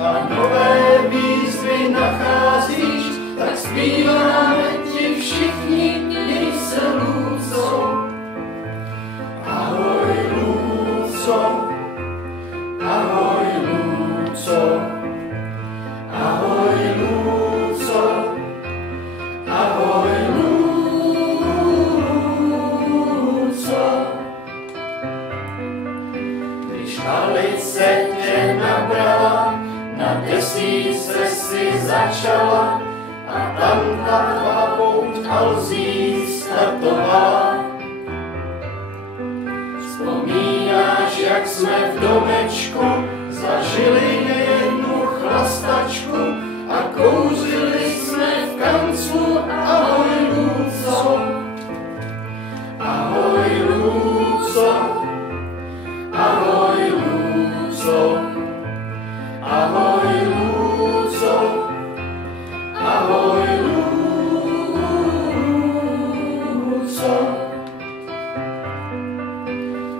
a nové výzvy nacházíš, tak zpíváme ti všichni, měj se Lůco. Ahoj Lůco, ahoj Lůco, ahoj Lůco, ahoj Lůco. Když Alice tě nabrala, na desítce si začala a tam ta tvá pouť alzí startovala. Vzpomínáš, jak jsme v domečku zažili jednu chlastačku a kouřili jsme v kanclu. Ahoj Lůco, ahoj Lůco, ahoj Lůco, ahoj Lůco, ahoj Lůco.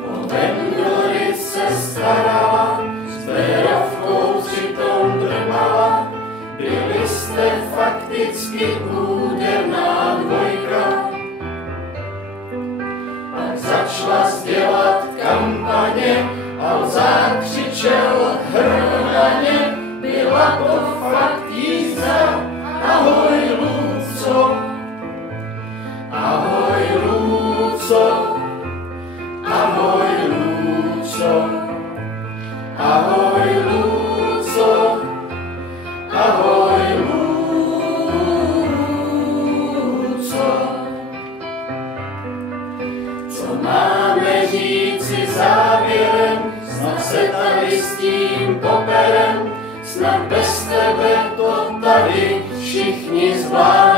O Vendory se starala, s Bérovkou přitom drmala, byli jste fakticky úderná dvojka. Pak začala dělat kampaně a Lzák křičel hrdaně, byla to fakt jízda. Ahoj Lůco, ahoj Lůco, ahoj Lůco, ahoj Lůco, ahoj Lůco. Co máme říci závěrem, snad se tady s tím poperem, snad bez tebe to tady všichni zvládneme.